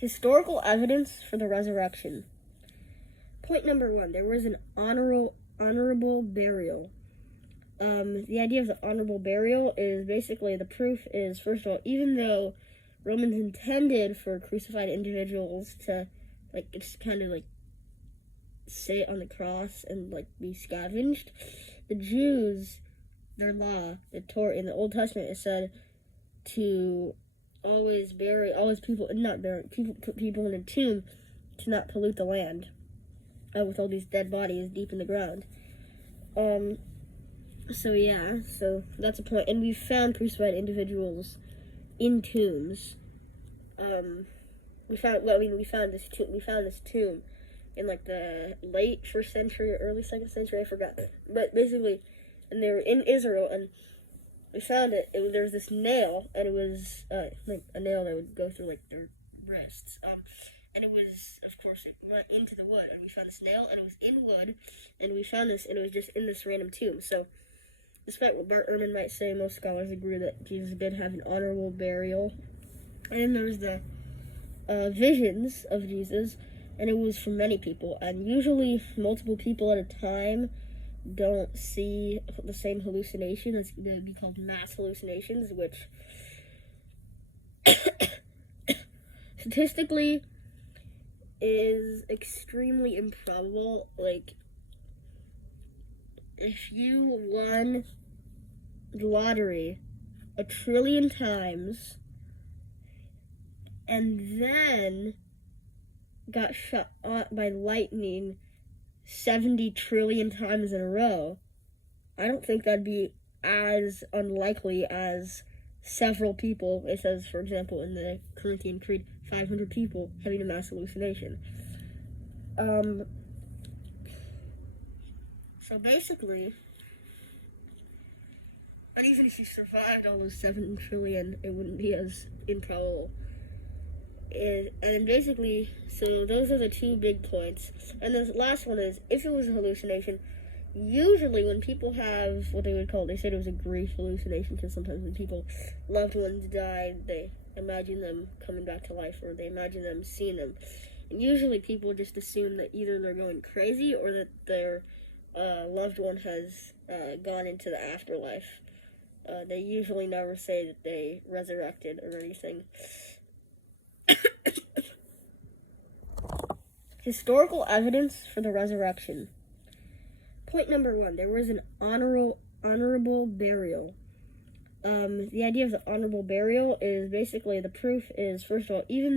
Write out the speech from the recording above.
Historical evidence for the resurrection. Point number 1, there was an honorable burial. The idea of the honorable burial is basically the proof is, first of all, even though Romans intended for crucified individuals to, just kind of, sit on the cross and, be scavenged, the Jews, their law, the Torah, in the Old Testament, it said to always put people in a tomb to not pollute the land with all these dead bodies deep in the ground. So that's a point. And we found crucified individuals in tombs. We found this tomb in the late 1st century or early 2nd century, I forgot. But basically, and they were in Israel, and we found it. There was this nail, and it was a nail that would go through their wrists. And it was, of course, it went into the wood, and we found this nail, and it was in wood, and we found this, and it was just in this random tomb. So, despite what Bart Ehrman might say, most scholars agree that Jesus did have an honorable burial. And then there was the visions of Jesus, and it was for many people, and usually multiple people at a time don't see the same hallucination. It's going to be called mass hallucinations, which statistically is extremely improbable. If you won the lottery 1 trillion times and then got shot by lightning 70 trillion times in a row, I don't think that'd be as unlikely as several people. It says, for example, in the Corinthian Creed, 500 people having a mass hallucination. So basically, and even if you survived all those 7 trillion, it wouldn't be as improbable. And basically, so those are the two big points. And the last one is, if it was a hallucination, usually when people have what they would call, they said it was a grief hallucination, because sometimes when loved ones died, they imagine them coming back to life, or they imagine them seeing them. And usually people just assume that either they're going crazy or that their loved one has gone into the afterlife. They usually never say that they resurrected or anything. Historical evidence for the resurrection. Point number 1, there was an honorable burial. The idea of the honorable burial is basically the proof is, first of all, even